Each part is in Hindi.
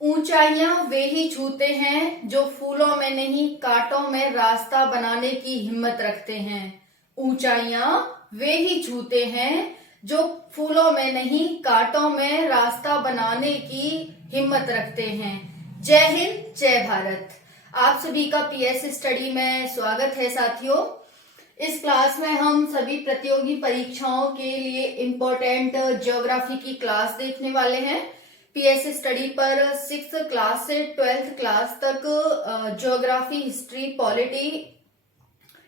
ऊंचाइयां वे ही छूते हैं जो फूलों में नहीं कांटों में रास्ता बनाने की हिम्मत रखते हैं। ऊंचाइयां वे ही छूते हैं जो फूलों में नहीं कांटों में रास्ता बनाने की हिम्मत रखते हैं। जय हिंद, जय भारत। आप सभी का पीएस स्टडी में स्वागत है साथियों। इस क्लास में हम सभी प्रतियोगी परीक्षाओं के लिए इम्पोर्टेंट ज्योग्राफी की क्लास देखने वाले हैं। पीएस स्टडी पर 6th क्लास से 12th क्लास तक ज्योग्राफी, हिस्ट्री, पॉलिटी,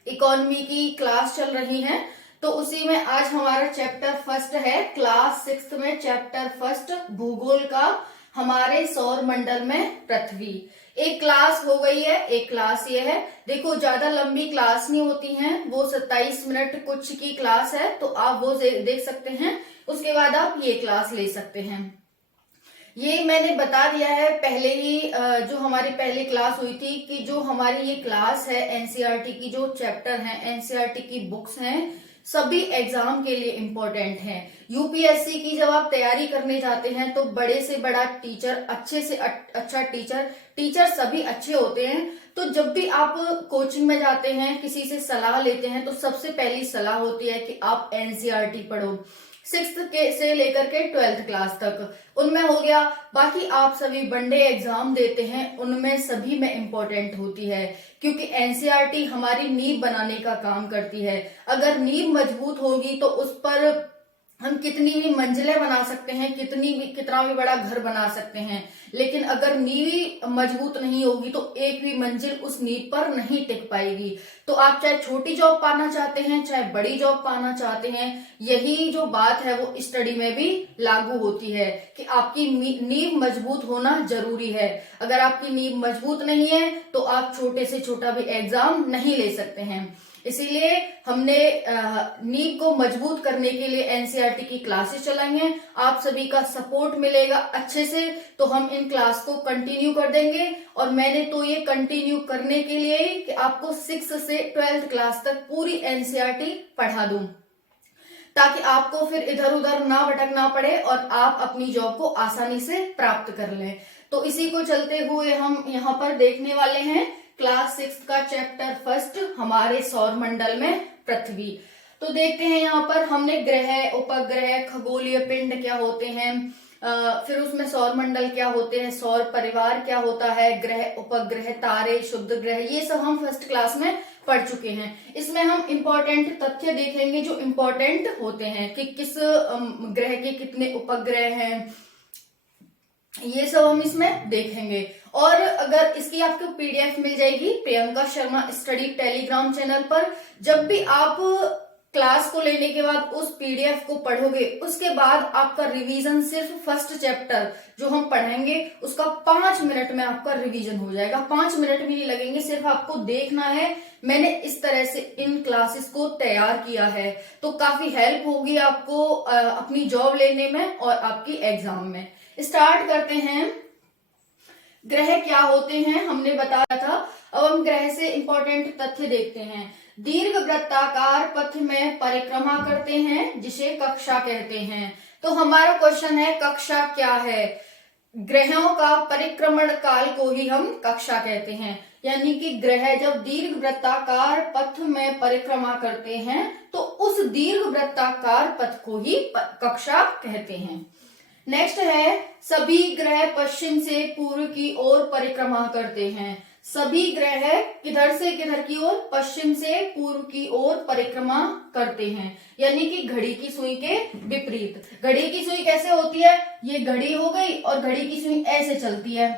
इकोनॉमी की क्लास चल रही है। तो उसी में आज हमारा चैप्टर फर्स्ट है, क्लास 6th में चैप्टर फर्स्ट भूगोल का, हमारे सौर मंडल में पृथ्वी। एक क्लास हो गई है, एक क्लास ये है। देखो ज्यादा लंबी क्लास नहीं होती है, वो 27 मिनट कुछ की क्लास है, तो आप वो देख सकते हैं। उसके बाद आप ये क्लास ले सकते हैं। ये मैंने बता दिया है पहले ही, जो हमारी पहली क्लास हुई थी, कि जो हमारी ये क्लास है एनसीईआरटी की, जो चैप्टर हैं एनसीईआरटी की बुक्स हैं, सभी एग्जाम के लिए इम्पोर्टेंट हैं। यूपीएससी की जब आप तैयारी करने जाते हैं तो बड़े से बड़ा टीचर, अच्छे से अच्छा टीचर सभी अच्छे होते हैं। तो जब भी आप कोचिंग में जाते हैं, किसी से सलाह लेते हैं, तो सबसे पहली सलाह होती है कि आप एनसीईआरटी पढ़ो, 6th से लेकर के 12th क्लास तक उनमें हो गया। बाकी आप सभी वनडे एग्जाम देते हैं, उनमें सभी में इम्पोर्टेंट होती है, क्योंकि एनसीईआरटी हमारी नींव बनाने का काम करती है। अगर नींव मजबूत होगी तो उस पर हम कितनी भी मंजिलें बना सकते हैं, कितना भी बड़ा घर बना सकते हैं, लेकिन अगर नींव ही मजबूत नहीं होगी तो एक भी मंजिल उस नींव पर नहीं टिक पाएगी। तो आप चाहे छोटी जॉब पाना चाहते हैं, चाहे बड़ी जॉब पाना चाहते हैं, यही जो बात है वो स्टडी में भी लागू होती है कि आपकी नींव मजबूत होना जरूरी है। अगर आपकी नींव मजबूत नहीं है तो आप छोटे से छोटा भी एग्जाम नहीं ले सकते हैं। इसीलिए हमने नींव को मजबूत करने के लिए एनसीईआरटी की क्लासेस चलाई हैं। आप सभी का सपोर्ट मिलेगा अच्छे से, तो हम इन क्लास को कंटिन्यू कर देंगे। और मैंने तो ये कंटिन्यू करने के लिए कि आपको 6th से 12th क्लास तक पूरी एनसीईआरटी पढ़ा दूं, ताकि आपको फिर इधर उधर ना भटकना पड़े और आप अपनी जॉब को आसानी से प्राप्त कर लें। तो इसी को चलते हुए हम यहाँ पर देखने वाले हैं क्लास 6 का चैप्टर फर्स्ट, हमारे सौर मंडल में पृथ्वी। तो देखते हैं यहाँ पर हमने ग्रह, उपग्रह, खगोलीय पिंड क्या होते हैं, फिर उसमें सौर मंडल क्या होते हैं, सौर परिवार क्या होता है, ग्रह, उपग्रह, तारे, शुद्ध ग्रह, ये सब हम फर्स्ट क्लास में पढ़ चुके हैं। इसमें हम इंपॉर्टेंट तथ्य देखेंगे जो इंपॉर्टेंट होते हैं, कि किस ग्रह के कितने उपग्रह हैं, ये सब हम इसमें देखेंगे। और अगर इसकी आपको पीडीएफ मिल जाएगी Priyanka Sharma study Telegram channel पर। जब भी आप क्लास को लेने के बाद उस पीडीएफ को पढ़ोगे, उसके बाद आपका रिवीजन सिर्फ फर्स्ट चैप्टर जो हम पढ़ेंगे उसका 5 मिनट में आपका रिवीजन हो जाएगा। 5 मिनट भी नहीं लगेंगे, सिर्फ आपको देखना है। मैंने इस तरह से इन क्लासेस को तैयार किया है, तो काफी हेल्प होगी आपको अपनी जॉब लेने में और आपकी एग्जाम में। स्टार्ट करते हैं। ग्रह क्या होते हैं हमने बताया था। अब हम ग्रह से इंपॉर्टेंट तथ्य देखते हैं। दीर्घ वृत्ताकार पथ में परिक्रमा करते हैं, जिसे कक्षा कहते हैं। तो हमारा क्वेश्चन है, कक्षा क्या है? ग्रहों का परिक्रमण काल को ही हम कक्षा कहते हैं। यानी कि ग्रह जब दीर्घ वृत्ताकार पथ में परिक्रमा करते हैं तो उस दीर्घ वृत्ताकार पथ को ही कक्षा कहते हैं। नेक्स्ट है, सभी ग्रह पश्चिम से पूर्व की ओर परिक्रमा करते हैं। सभी ग्रह किधर से किधर की ओर? पश्चिम से पूर्व की ओर परिक्रमा करते हैं, यानी कि घड़ी की सुई के विपरीत। घड़ी की सुई कैसे होती है? ये घड़ी हो गई और घड़ी की सुई ऐसे चलती है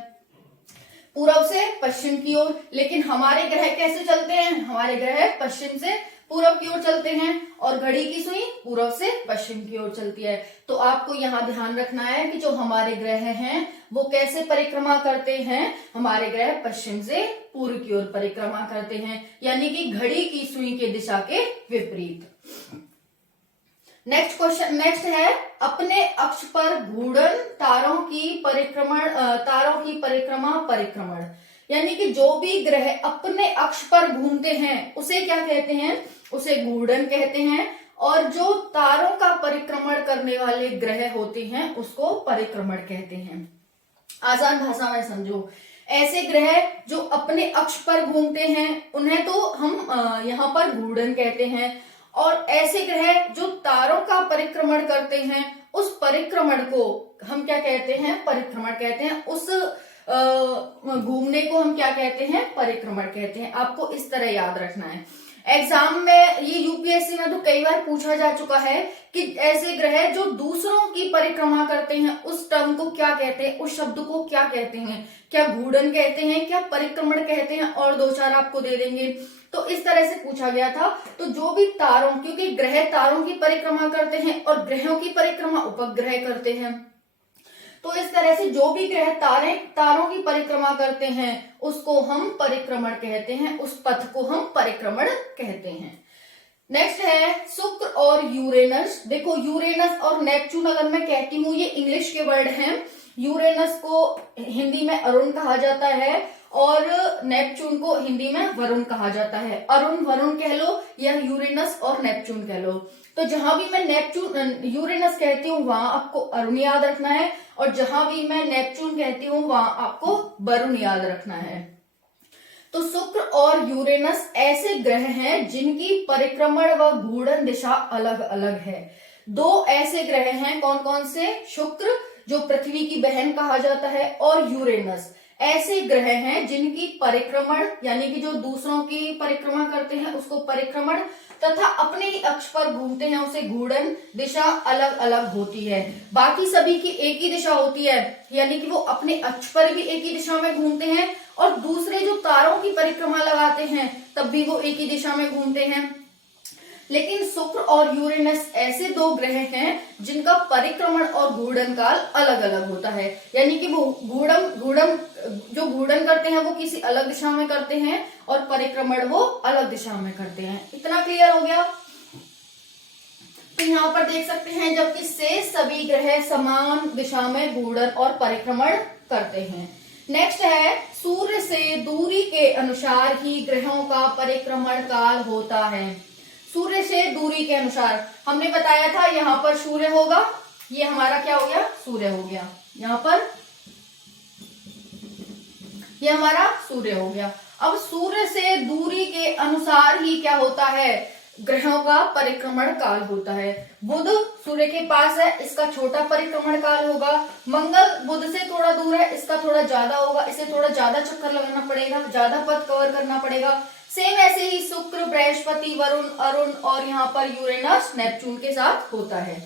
पूर्व से पश्चिम की ओर। लेकिन हमारे ग्रह कैसे चलते हैं? हमारे ग्रह पश्चिम से पूर्व की ओर चलते हैं और घड़ी की सुई पूर्व से पश्चिम की ओर चलती है। तो आपको यहाँ ध्यान रखना है कि जो हमारे ग्रह हैं वो कैसे परिक्रमा करते हैं। हमारे ग्रह पश्चिम से पूर्व की ओर परिक्रमा करते हैं, यानी कि घड़ी की सुई के दिशा के विपरीत। नेक्स्ट है, अपने अक्ष पर घूर्णन तारों की परिक्रमण। यानी कि जो भी ग्रह अपने अक्ष पर घूमते हैं उसे क्या कहते हैं? उसे घूर्णन कहते हैं। और जो तारों का परिक्रमण करने वाले ग्रह होते हैं उसको परिक्रमण कहते हैं। आसान भाषा में समझो। ऐसे ग्रह जो अपने अक्ष पर घूमते हैं उन्हें तो हम यहाँ पर घूर्णन कहते हैं, और ऐसे ग्रह जो तारों का परिक्रमण करते हैं उस परिक्रमण को हम क्या कहते हैं? परिक्रमण कहते हैं। उस घूमने को हम क्या कहते हैं? परिक्रमण कहते हैं। आपको इस तरह याद रखना है। एग्जाम में ये यूपीएससी में तो कई बार पूछा जा चुका है कि ऐसे ग्रह जो दूसरों की परिक्रमा करते हैं उस टर्म को क्या कहते हैं, उस शब्द को क्या कहते हैं? क्या घूर्णन कहते हैं, क्या परिक्रमण कहते हैं? और दो चार आपको दे देंगे। तो इस तरह से पूछा गया था। तो जो भी तारों, क्योंकि ग्रह तारों की परिक्रमा करते हैं और ग्रहों की परिक्रमा उपग्रह करते हैं, तो इस तरह से जो भी ग्रह तारों की परिक्रमा करते हैं उसको हम परिक्रमण कहते हैं, उस पथ को हम परिक्रमण कहते हैं। नेक्स्ट है शुक्र और यूरेनस। देखो, यूरेनस और नेपच्यून अगर मैं कहती हूँ, ये इंग्लिश के वर्ड हैं। यूरेनस को हिंदी में अरुण कहा जाता है और नेपच्यून को हिंदी में वरुण कहा जाता है। अरुण वरुण कह लो या यूरेनस और नेपच्यून कह लो। तो जहां भी मैं नेपच्यून यूरेनस कहती हूँ वहां आपको अरुण याद रखना है, और जहां भी मैं नेपच्यून कहती हूँ वहां आपको वरुण याद रखना है। तो शुक्र और यूरेनस ऐसे ग्रह हैं जिनकी परिक्रमण व घूर्णन दिशा अलग अलग है। दो ऐसे ग्रह हैं, कौन कौन से? शुक्र जो पृथ्वी की बहन कहा जाता है, और यूरेनस ऐसे ग्रह हैं जिनकी परिक्रमण यानी कि जो दूसरों की परिक्रमा करते हैं उसको परिक्रमण, तथा अपने ही अक्ष पर घूमते हैं उसे घूर्णन दिशा अलग अलग होती है। बाकी सभी की एक ही दिशा होती है, यानी कि वो अपने अक्ष पर भी एक ही दिशा में घूमते हैं, और दूसरे जो तारों की परिक्रमा लगाते हैं तब भी वो एक ही दिशा में घूमते हैं। लेकिन शुक्र और यूरेनस ऐसे दो ग्रह हैं जिनका परिक्रमण और घूर्णन काल अलग अलग होता है, यानी कि वो जो घूर्णन करते हैं वो किसी अलग दिशा में करते हैं और परिक्रमण वो अलग दिशा में करते हैं। इतना क्लियर हो गया? तो यहाँ पर देख सकते हैं जबकि शेष सभी ग्रह समान दिशा में घूर्णन और परिक्रमण करते हैं। नेक्स्ट है सूर्य से दूरी के अनुसार ही ग्रहों का परिक्रमण काल होता है। सूर्य से दूरी के अनुसार हमने बताया था, यहाँ पर सूर्य होगा, ये हमारा क्या हो गया? सूर्य हो गया। यहाँ पर ये हमारा सूर्य हो गया। अब सूर्य से दूरी के अनुसार ही क्या होता है? ग्रहों का परिक्रमण काल होता है। बुध सूर्य के पास है, इसका छोटा परिक्रमण काल होगा। मंगल बुध से थोड़ा दूर है, इसका थोड़ा ज्यादा होगा, इसे थोड़ा ज्यादा चक्कर लगाना पड़ेगा, ज्यादा पथ कवर करना पड़ेगा। सेम ऐसे ही शुक्र, बृहस्पति, वरुण, अरुण और यहाँ पर यूरेनस, नेपच्यून के साथ होता है।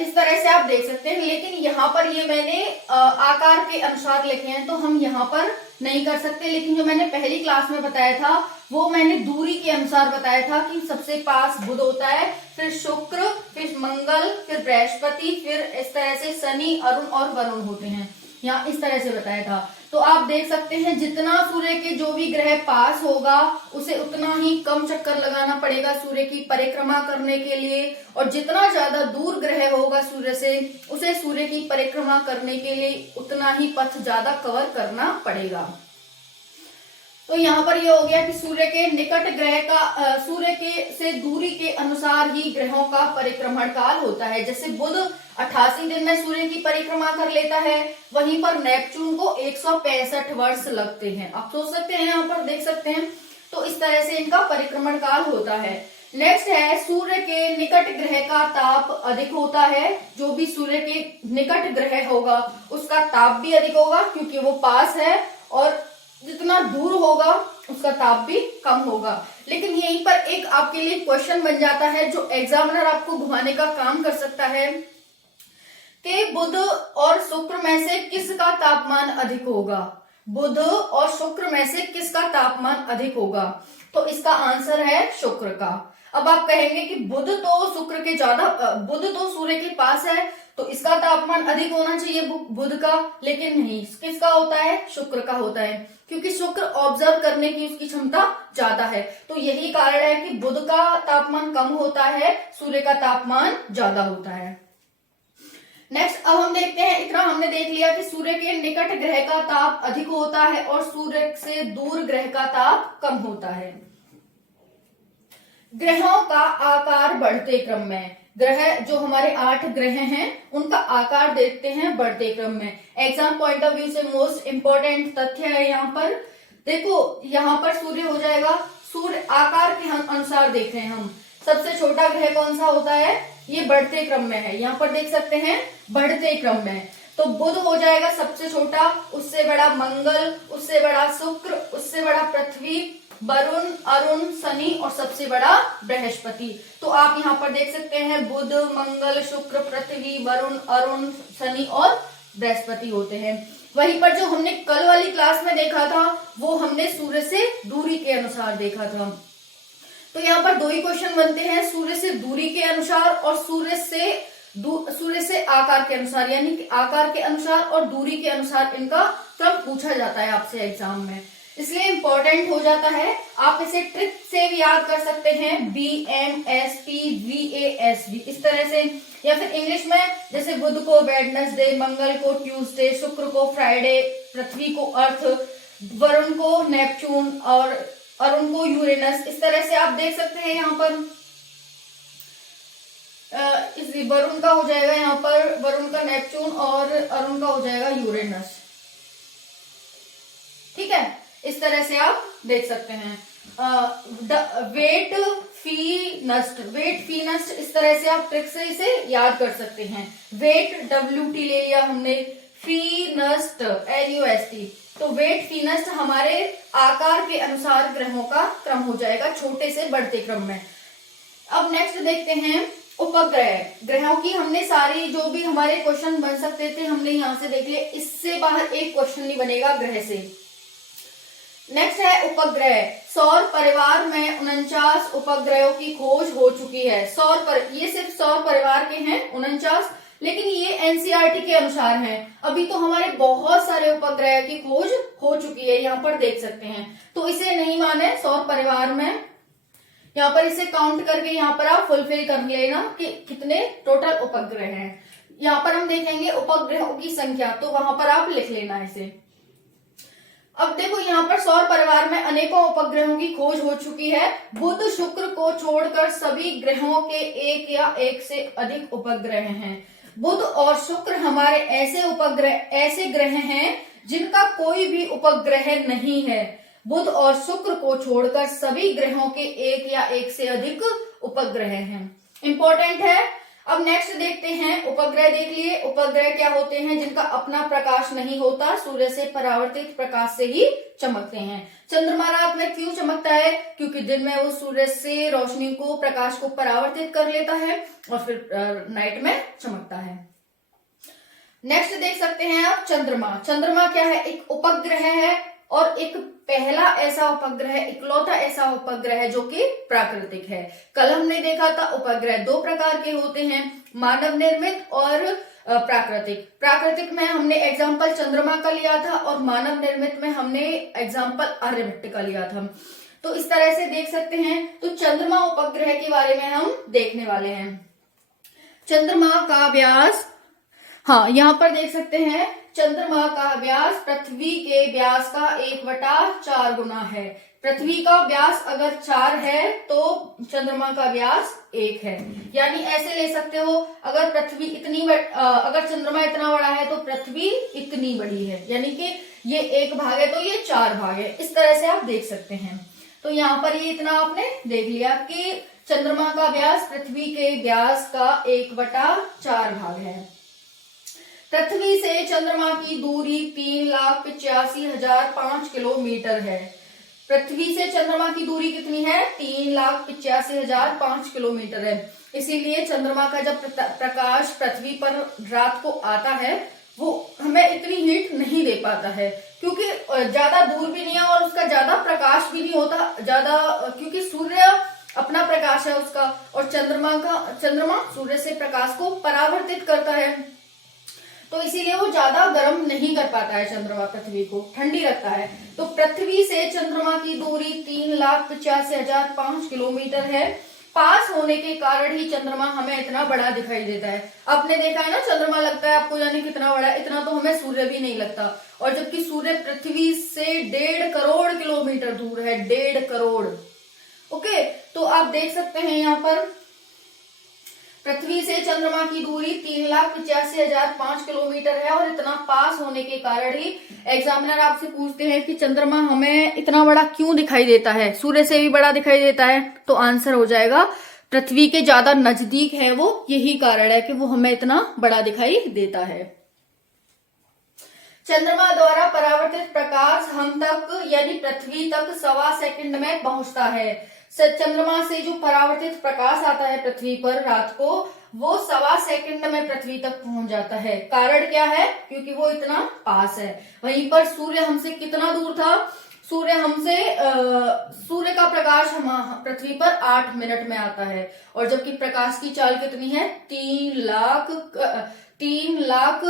इस तरह से आप देख सकते हैं। लेकिन यहाँ पर ये मैंने आकार के अनुसार लिखे हैं तो हम यहाँ पर नहीं कर सकते, लेकिन जो मैंने पहली क्लास में बताया था वो मैंने दूरी के अनुसार बताया था कि सबसे पास बुध होता है, फिर शुक्र, फिर मंगल, फिर बृहस्पति, फिर इस तरह से शनि, अरुण और वरुण होते हैं। यहाँ इस तरह से बताया था। तो आप देख सकते हैं जितना सूर्य के जो भी ग्रह पास होगा उसे उतना ही कम चक्कर लगाना पड़ेगा सूर्य की परिक्रमा करने के लिए, और जितना ज्यादा दूर ग्रह होगा सूर्य से उसे सूर्य की परिक्रमा करने के लिए उतना ही पथ ज्यादा कवर करना पड़ेगा। तो यहाँ पर ये हो गया कि सूर्य के निकट ग्रह का सूर्य के से दूरी के अनुसार ही ग्रहों का परिक्रमण काल होता है। जैसे बुध 88 दिन में सूर्य की परिक्रमा कर लेता है, वहीं पर नेपच्यून को 165 वर्ष लगते हैं। आप सोच सकते हैं, यहाँ पर देख सकते हैं। तो इस तरह से इनका परिक्रमण काल होता है। नेक्स्ट है सूर्य के निकट ग्रह का ताप अधिक होता है। जो भी सूर्य के निकट ग्रह होगा उसका ताप भी अधिक होगा क्योंकि वो पास है, और जितना दूर होगा उसका ताप भी कम होगा। लेकिन यहीं पर एक आपके लिए क्वेश्चन बन जाता है जो एग्जामिनर आपको घुमाने का काम कर सकता है कि बुध और शुक्र में से किसका तापमान अधिक होगा। बुध और शुक्र में से किसका तापमान अधिक होगा? तो इसका आंसर है शुक्र का। अब आप कहेंगे कि बुध तो सूर्य के पास है तो इसका तापमान अधिक होना चाहिए बुध का, लेकिन नहीं, किसका होता है? शुक्र का होता है, क्योंकि शुक्र ऑब्जर्व करने की उसकी क्षमता ज्यादा है। तो यही कारण है कि बुध का तापमान कम होता है, सूर्य का तापमान ज्यादा होता है। नेक्स्ट अब हम देखते हैं, इतना हमने देख लिया कि सूर्य के निकट ग्रह का ताप अधिक होता है और सूर्य से दूर ग्रह का ताप कम होता है। ग्रहों का आकार बढ़ते क्रम में, ग्रह जो हमारे 8 ग्रह हैं उनका आकार देखते हैं बढ़ते क्रम में। एग्जाम पॉइंट ऑफ व्यू से मोस्ट इंपॉर्टेंट तथ्य है यहाँ पर। देखो यहाँ पर सूर्य हो जाएगा, सूर्य आकार के अनुसार देख रहे हैं हम, सबसे छोटा ग्रह कौन सा होता है, ये बढ़ते क्रम में है, यहाँ पर देख सकते हैं बढ़ते क्रम में। तो बुध हो जाएगा सबसे छोटा, उससे बड़ा मंगल, उससे बड़ा शुक्र, उससे बड़ा पृथ्वी, वरुण, अरुण, शनि और सबसे बड़ा बृहस्पति। तो आप यहाँ पर देख सकते हैं बुध, मंगल, शुक्र, पृथ्वी, वरुण, अरुण, शनि और बृहस्पति होते हैं। वहीं पर जो हमने कल वाली क्लास में देखा था वो हमने सूर्य से दूरी के अनुसार देखा था। तो यहाँ पर 2 ही क्वेश्चन बनते हैं, सूर्य से दूरी के अनुसार और सूर्य से आकार के अनुसार, यानी कि आकार के अनुसार और दूरी के अनुसार इनका क्रम पूछा जाता है आपसे एग्जाम में, इसलिए इंपॉर्टेंट हो जाता है। आप इसे ट्रिक से भी याद कर सकते हैं, BMSPVASD इस तरह से, या फिर इंग्लिश में जैसे बुध को वेडनेसडे, मंगल को ट्यूसडे, शुक्र को फ्राइडे, पृथ्वी को अर्थ, वरुण को नेपच्यून और अरुण को यूरेनस, इस तरह से आप देख सकते हैं। यहाँ पर इस वरुण का हो जाएगा, यहाँ पर वरुण का नेपच्यून और अरुण का हो जाएगा यूरेनस, ठीक है, इस तरह से आप देख सकते हैं। वेट फी नस्ट इस तरह से आप ट्रिक से इसे याद कर सकते हैं। वेट WT ले लिया हमने, फी नस्ट LUST, तो वेट फी नस्ट हमारे आकार के अनुसार ग्रहों का क्रम हो जाएगा छोटे से बढ़ते क्रम में। अब नेक्स्ट देखते हैं उपग्रह। ग्रहों की हमने सारी जो भी हमारे क्वेश्चन बन सकते थे हमने यहाँ से देख लिए, इससे बाहर एक क्वेश्चन नहीं बनेगा ग्रह से। नेक्स्ट है उपग्रह। सौर परिवार में 49 उपग्रहों की खोज हो चुकी है। ये सिर्फ सौर परिवार के हैं 49, लेकिन ये NCERT के अनुसार हैं। अभी तो हमारे बहुत सारे उपग्रह की खोज हो चुकी है, यहाँ पर देख सकते हैं। तो इसे नहीं माने सौर परिवार में, यहाँ पर इसे काउंट करके यहाँ पर आप फुलफिल कर लेना कि कितने टोटल उपग्रह हैं। यहाँ पर हम देखेंगे उपग्रहों की संख्या, तो वहां पर आप लिख लेना इसे। अब देखो यहाँ पर सौर परिवार में अनेकों उपग्रहों की खोज हो चुकी है। बुध शुक्र को छोड़कर सभी ग्रहों के एक या एक से अधिक उपग्रह हैं। बुध और शुक्र हमारे ऐसे ग्रह हैं जिनका कोई भी उपग्रह नहीं है। बुध और शुक्र को छोड़कर सभी ग्रहों के एक या एक से अधिक उपग्रह हैं। इंपॉर्टेंट है। अब नेक्स्ट देखते हैं, उपग्रह देख लिए। उपग्रह क्या होते हैं? जिनका अपना प्रकाश नहीं होता, सूर्य से परावर्तित प्रकाश से ही चमकते हैं। चंद्रमा रात में क्यों चमकता है? क्योंकि दिन में वो सूर्य से रोशनी को, प्रकाश को परावर्तित कर लेता है और फिर नाइट में चमकता है। नेक्स्ट देख सकते हैं आप चंद्रमा। चंद्रमा क्या है? एक उपग्रह है और एक पहला ऐसा उपग्रह, इकलौता ऐसा उपग्रह है जो कि प्राकृतिक है। कल हमने देखा था उपग्रह 2 प्रकार के होते हैं, मानव निर्मित और प्राकृतिक। प्राकृतिक में हमने एग्जाम्पल चंद्रमा का लिया था और मानव निर्मित में हमने एग्जाम्पल आर्यभट्ट का लिया था। तो इस तरह से देख सकते हैं। तो चंद्रमा उपग्रह के बारे में हम देखने वाले हैं। चंद्रमा का व्यास, हाँ यहाँ पर देख सकते हैं, चंद्रमा का व्यास पृथ्वी के व्यास का 1/4 गुना है। पृथ्वी का व्यास अगर 4 है तो चंद्रमा का व्यास 1 है। यानी ऐसे ले सकते हो, अगर पृथ्वी अगर चंद्रमा इतना बड़ा है तो पृथ्वी इतनी बड़ी है, यानी कि ये 1 भाग है तो ये 4 भाग है। इस तरह से आप देख सकते हैं। तो यहाँ पर ये इतना आपने देख लिया कि चंद्रमा का व्यास पृथ्वी के व्यास का 1/4 भाग है। पृथ्वी से चंद्रमा की दूरी 3,85,005 किलोमीटर है। पृथ्वी से चंद्रमा की दूरी कितनी है? 3,85,005 किलोमीटर है। इसीलिए चंद्रमा का जब प्रकाश पृथ्वी पर रात को आता है वो हमें इतनी हीट नहीं दे पाता है, क्योंकि ज्यादा दूर भी नहीं है और उसका ज्यादा प्रकाश भी नहीं होता ज्यादा, क्योंकि सूर्य अपना प्रकाश है उसका और चंद्रमा सूर्य से प्रकाश को परावर्तित करता है, तो इसीलिए वो ज्यादा गर्म नहीं कर पाता है। चंद्रमा पृथ्वी को ठंडी रखता है। तो पृथ्वी से चंद्रमा की दूरी 3,85,005 किलोमीटर है। पास होने के कारण ही चंद्रमा हमें इतना बड़ा दिखाई देता है। आपने देखा है ना, चंद्रमा लगता है आपको यानी कितना बड़ा, इतना तो हमें सूर्य भी नहीं लगता। और जबकि सूर्य पृथ्वी से 1.5 करोड़ किलोमीटर दूर है, 1.5 करोड़। ओके, तो आप देख सकते हैं यहाँ पर। पृथ्वी से चंद्रमा की दूरी 3,85,005 किलोमीटर है और इतना पास होने के कारण ही एग्जामिनर आपसे पूछते हैं कि चंद्रमा हमें इतना बड़ा क्यों दिखाई देता है, सूर्य से भी बड़ा दिखाई देता है। तो आंसर हो जाएगा पृथ्वी के ज्यादा नजदीक है वो, यही कारण है कि वो हमें इतना बड़ा दिखाई देता है। चंद्रमा द्वारा परावर्तित प्रकाश हम तक यानी पृथ्वी तक 1.25 सेकंड में पहुंचता है। चंद्रमा से जो परावर्तित प्रकाश आता है पृथ्वी पर रात को, वो 1.25 सेकंड में पृथ्वी तक पहुंच जाता है। कारण क्या है? क्योंकि वो इतना पास है। वहीं पर सूर्य हमसे कितना दूर था? सूर्य का प्रकाश हम पृथ्वी पर 8 मिनट में आता है, और जबकि प्रकाश की चाल कितनी है? 3 लाख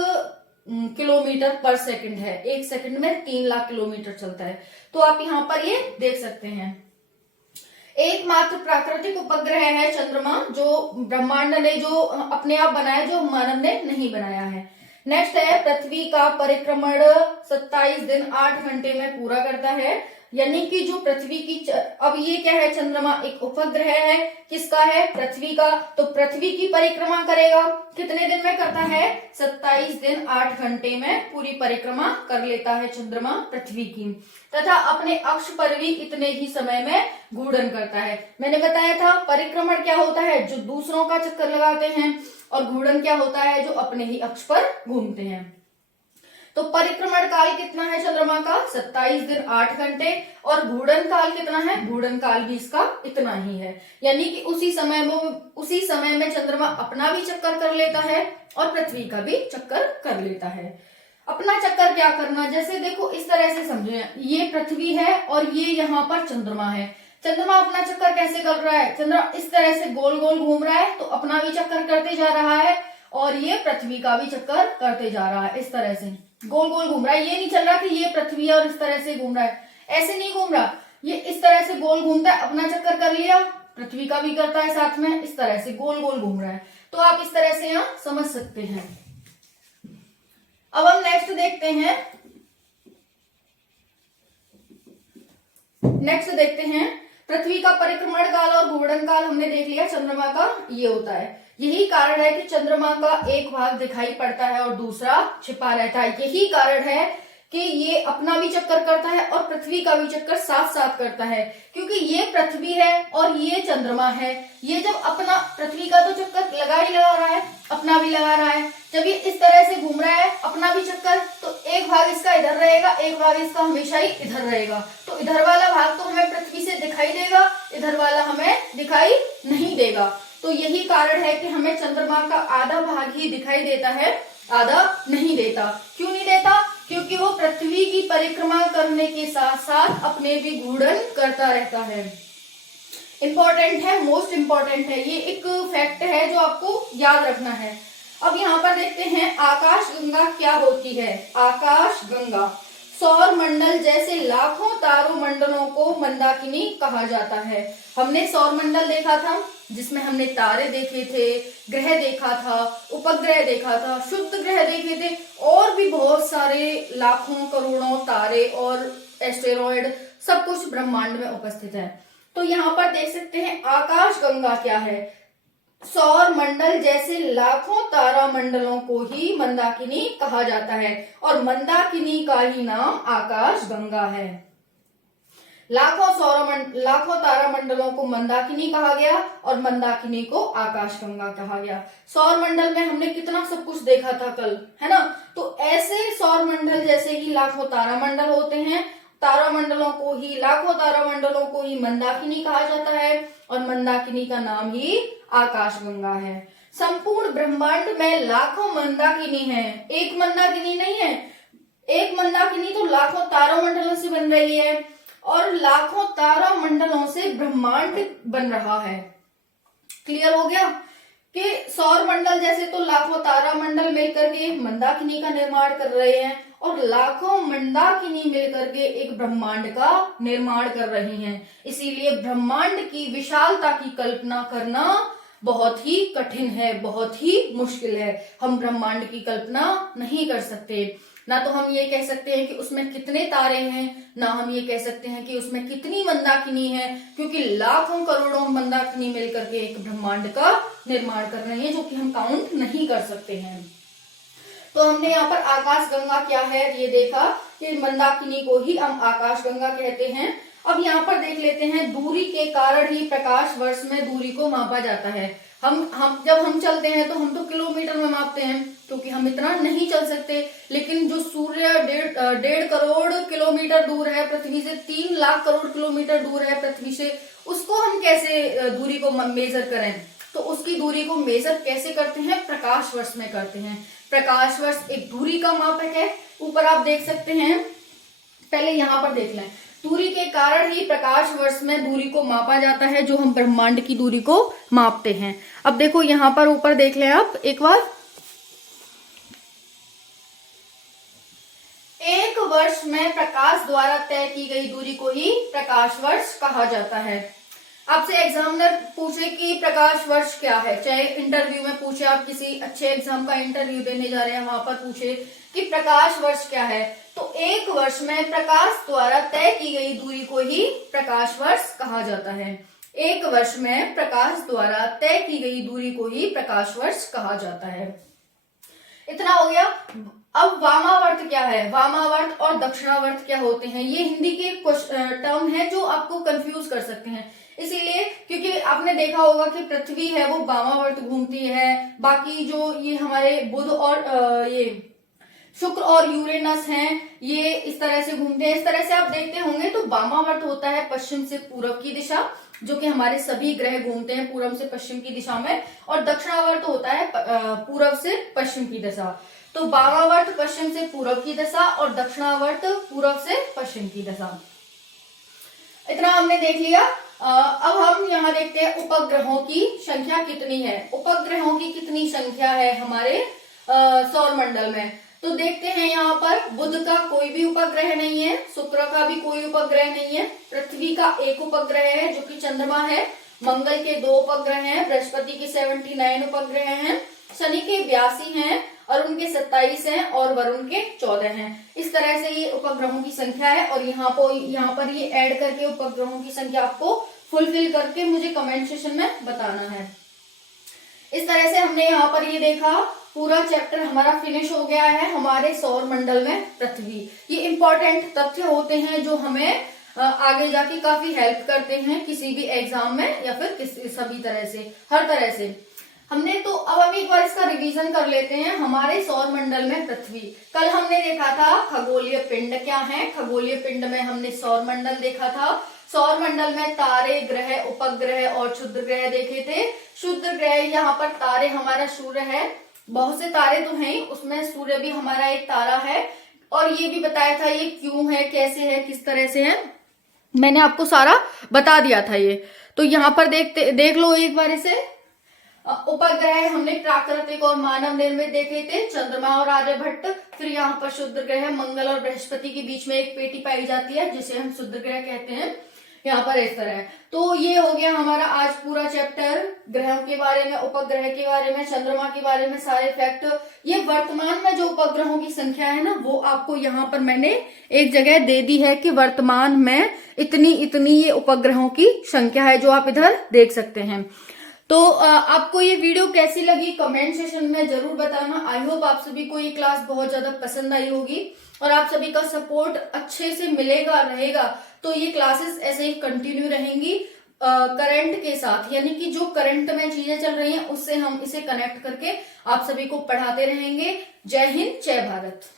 किलोमीटर पर सेकंड है। 1 सेकंड में 3 लाख किलोमीटर चलता है। तो आप यहाँ पर ये देख सकते हैं। एकमात्र प्राकृतिक उपग्रह है चंद्रमा, जो ब्रह्मांड ने जो अपने आप बनाया, जो मानव ने नहीं बनाया है। नेक्स्ट है, पृथ्वी का परिक्रमण 27 दिन 8 घंटे में पूरा करता है। यानी कि जो पृथ्वी की अब ये क्या है? चंद्रमा एक उपग्रह है। किसका है? पृथ्वी का। तो पृथ्वी की परिक्रमा करेगा, कितने दिन में करता है? 27 दिन 8 घंटे में पूरी परिक्रमा कर लेता है चंद्रमा पृथ्वी की, तथा अपने अक्ष पर भी इतने ही समय में घूर्णन करता है। मैंने बताया था परिक्रमण क्या होता है? जो दूसरों का चक्कर लगाते हैं, और घूर्णन क्या होता है? जो अपने ही अक्ष पर घूमते हैं। तो परिक्रमण काल कितना है चंद्रमा का? 27 दिन 8 घंटे। और घूर्णन काल कितना है? घूर्णन काल भी इसका इतना ही है। यानी कि उसी समय में चंद्रमा अपना भी चक्कर कर लेता है और पृथ्वी का भी चक्कर कर लेता है। अपना चक्कर क्या करना? जैसे देखो, इस तरह से समझे, ये पृथ्वी है और ये यहाँ पर चंद्रमा है। चंद्रमा अपना चक्कर कैसे कर रहा है? चंद्रमा इस तरह से गोल गोल घूम रहा है, तो अपना भी चक्कर करते जा रहा है, और ये पृथ्वी का भी चक्कर करते जा रहा है। इस तरह से गोल गोल घूम रहा है। ये नहीं चल रहा कि ये पृथ्वी है और इस तरह से घूम रहा है, ऐसे नहीं घूम रहा। ये इस तरह से गोल घूमता है, अपना चक्कर कर लिया, पृथ्वी का भी करता है साथ में, इस तरह से गोल गोल घूम रहा है। तो आप इस तरह से यहाँ समझ सकते हैं। अब हम नेक्स्ट देखते हैं। पृथ्वी का परिक्रमण काल और घूर्णन काल हमने देख लिया, चंद्रमा का ये होता है। यही कारण है कि चंद्रमा का एक भाग दिखाई पड़ता है और दूसरा छिपा रहता है। यही कारण है कि ये अपना भी चक्कर करता है और पृथ्वी का भी चक्कर साथ साथ करता है, क्योंकि ये पृथ्वी है और ये चंद्रमा है। ये जब अपना पृथ्वी का तो चक्कर लगा ही लगा रहा है, अपना भी लगा रहा है। जब ये इस तरह से घूम रहा है, अपना भी चक्कर, तो एक भाग इसका इधर रहेगा, एक भाग इसका हमेशा ही इधर रहेगा। तो इधर वाला भाग तो हमें पृथ्वी से दिखाई देगा, इधर वाला हमें दिखाई नहीं देगा। तो यही कारण है कि हमें चंद्रमा का आधा भाग ही दिखाई देता है, आधा नहीं देता। क्यों नहीं देता? क्योंकि वो पृथ्वी की परिक्रमा करने के साथ साथ अपने भी घूर्णन करता रहता है। इंपॉर्टेंट है, मोस्ट इंपॉर्टेंट है, ये एक फैक्ट है जो आपको याद रखना है। अब यहाँ पर देखते हैं आकाश गंगा क्या होती है। आकाश गंगा सौर मंडल जैसे लाखों तारों मंडलों को मंदाकिनी कहा जाता है। हमने सौर मंडल देखा था, जिसमें हमने तारे देखे थे, ग्रह देखा था, उपग्रह देखा था, शुद्ध ग्रह देखे थे, और भी बहुत सारे लाखों करोड़ों तारे और एस्टेरॉयड, सब कुछ ब्रह्मांड में उपस्थित है। तो यहाँ पर देख सकते हैं आकाश गंगा क्या है। सौर मंडल जैसे लाखों तारा मंडलों को ही मंदाकिनी कहा जाता है, और मंदाकिनी का ही नाम आकाश गंगा है। लाखों तारा मंडलों को मंदाकिनी कहा गया और मंदाकिनी को आकाश गंगा कहा गया। सौर मंडल में हमने कितना सब कुछ देखा था कल, है ना। तो ऐसे सौर मंडल जैसे ही लाखों तारा मंडल होते हैं, लाखों तारा मंडलों को ही मंदाकिनी कहा जाता है, और मंदाकिनी का नाम ही आकाश गंगा है। संपूर्ण ब्रह्मांड में लाखों मंदाकिनी है, एक मंदाकिनी नहीं है। एक मंदाकिनी तो लाखों तारा मंडलों से बन रही है, और लाखों तारा मंडलों से ब्रह्मांड बन रहा है। क्लियर हो गया कि सौर मंडल जैसे तो लाखों तारा मंडल मिलकर के मंदाकिनी का निर्माण कर रहे हैं, और लाखों मंदाकिनी मिलकर के एक ब्रह्मांड का निर्माण कर रही हैं। इसीलिए ब्रह्मांड की विशालता की कल्पना करना बहुत ही कठिन है, बहुत ही मुश्किल है। हम ब्रह्मांड की कल्पना नहीं कर सकते। ना तो हम ये कह सकते हैं कि उसमें कितने तारे हैं, ना हम ये कह सकते हैं कि उसमें कितनी मंदाकिनी है, क्योंकि लाखों करोड़ों मंदाकिनी मिलकर के एक ब्रह्मांड का निर्माण कर रही है, जो कि हम काउंट नहीं कर सकते हैं। तो हमने यहाँ पर आकाश गंगा क्या है ये देखा कि मंदाकिनी को ही हम आकाश गंगा कहते हैं। अब यहाँ पर देख लेते हैं, दूरी के कारण ही प्रकाश वर्ष में दूरी को मापा जाता है। हम जब हम चलते हैं तो हम तो किलोमीटर में मापते हैं, क्योंकि हम इतना नहीं चल सकते। लेकिन जो सूर्य 1.5 करोड़ किलोमीटर दूर है पृथ्वी से, 3 लाख करोड़ किलोमीटर दूर है पृथ्वी से, उसको हम कैसे दूरी को मेजर करें? तो उसकी दूरी को मेजर कैसे करते हैं? प्रकाश वर्ष में करते हैं। प्रकाश वर्ष एक दूरी का मापक है। ऊपर आप देख सकते हैं, पहले यहाँ पर देख लें, दूरी के कारण ही प्रकाश वर्ष में दूरी को मापा जाता है, जो हम ब्रह्मांड की दूरी को मापते हैं। अब देखो यहाँ पर ऊपर देख लें आप एक बार, एक वर्ष में प्रकाश द्वारा तय की गई दूरी को ही प्रकाश वर्ष कहा जाता है। आपसे एग्जामिनर पूछे कि प्रकाश वर्ष क्या है, चाहे इंटरव्यू में पूछे, आप किसी अच्छे एग्जाम का इंटरव्यू देने जा रहे हैं, वहां पर पूछे कि प्रकाश वर्ष क्या है, तो एक वर्ष में प्रकाश द्वारा तय की गई दूरी को ही प्रकाश वर्ष कहा जाता है। एक वर्ष में प्रकाश द्वारा तय की गई दूरी को ही प्रकाश वर्ष कहा जाता है। इतना हो गया। अब वामावर्त क्या है, वामावर्त और दक्षिणावर्त क्या होते हैं, ये हिंदी के टर्म है जो आपको कंफ्यूज कर सकते हैं। इसीलिए क्योंकि आपने देखा होगा कि पृथ्वी है वो वामावर्त घूमती है, बाकी जो ये हमारे बुध और ये शुक्र और यूरेनस हैं ये इस तरह से घूमते हैं। इस तरह से आप देखते होंगे तो वामावर्त होता है पश्चिम से पूरब की दिशा, जो कि हमारे सभी ग्रह घूमते हैं पूरब से पश्चिम की दिशा में, और दक्षिणावर्त होता है पूरब से पश्चिम की दिशा। तो वामावर्त पश्चिम से पूरब की दिशा और दक्षिणावर्त पूरब से पश्चिम की दिशा। इतना हमने देख लिया। अब हम यहाँ देखते हैं उपग्रहों की संख्या कितनी है। उपग्रहों की कितनी संख्या है हमारे सौर मंडल में, तो देखते हैं यहाँ पर बुध का कोई भी उपग्रह नहीं है, शुक्र का भी कोई उपग्रह नहीं है, पृथ्वी का एक उपग्रह है जो कि चंद्रमा है, मंगल के 2 उपग्रह हैं, बृहस्पति के 79 उपग्रह हैं, शनि के 82 हैं, अरुण के 27 हैं और वरुण के 14 हैं। इस तरह से ये उपग्रहों की संख्या है। और यहाँ पर ये ऐड करके उपग्रहों की संख्या आपको फुलफिल करके मुझे कमेंट सेक्शन में बताना है। इस तरह से हमने यहाँ पर ये देखा, पूरा चैप्टर हमारा फिनिश हो गया है हमारे सौर मंडल में पृथ्वी। ये इंपॉर्टेंट तथ्य होते हैं जो हमें आगे जाके काफी हेल्प करते हैं किसी भी एग्जाम में या फिर सभी तरह से, हर तरह से। हमने तो अब हम एक बार इसका रिवीजन कर लेते हैं। हमारे सौर मंडल में पृथ्वी, कल हमने देखा था खगोलीय पिंड क्या है, खगोलीय पिंड में हमने सौर मंडल देखा था। सौर मंडल में तारे, ग्रह, उपग्रह और क्षुद्र ग्रह देखे थे। क्षुद्र ग्रह, यहाँ पर तारे हमारा सूर्य है, बहुत से तारे तो हैं, उसमें सूर्य भी हमारा एक तारा है। और ये भी बताया था ये क्यों है, कैसे है, किस तरह से है, मैंने आपको सारा बता दिया था ये। तो यहाँ पर देख लो एक बार इसे। उपग्रह हमने प्राकृतिक और मानव निर्मित देखे थे, चंद्रमा और आर्यभट्ट। फिर यहाँ पर क्षुद्र ग्रह मंगल और बृहस्पति के बीच में एक पेटी पाई जाती है जिसे हम क्षुद्र ग्रह कहते हैं। यहाँ पर इस तरह है। तो ये हो गया हमारा आज पूरा चैप्टर, ग्रहों के बारे में, उपग्रह के बारे में, चंद्रमा के बारे में सारे फैक्ट। ये वर्तमान में जो उपग्रहों की संख्या है ना, वो आपको यहाँ पर मैंने एक जगह दे दी है कि वर्तमान में इतनी ये उपग्रहों की संख्या है, जो आप इधर देख सकते हैं। तो आपको ये वीडियो कैसी लगी कमेंट सेक्शन में जरूर बताना। आई होप आप सभी को ये क्लास बहुत ज्यादा पसंद आई होगी और आप सभी का सपोर्ट अच्छे से मिलेगा रहेगा। तो ये क्लासेस ऐसे ही कंटिन्यू रहेंगी करंट के साथ, यानी कि जो करंट में चीजें चल रही हैं उससे हम इसे कनेक्ट करके आप सभी को पढ़ाते रहेंगे। जय हिंद, जय भारत।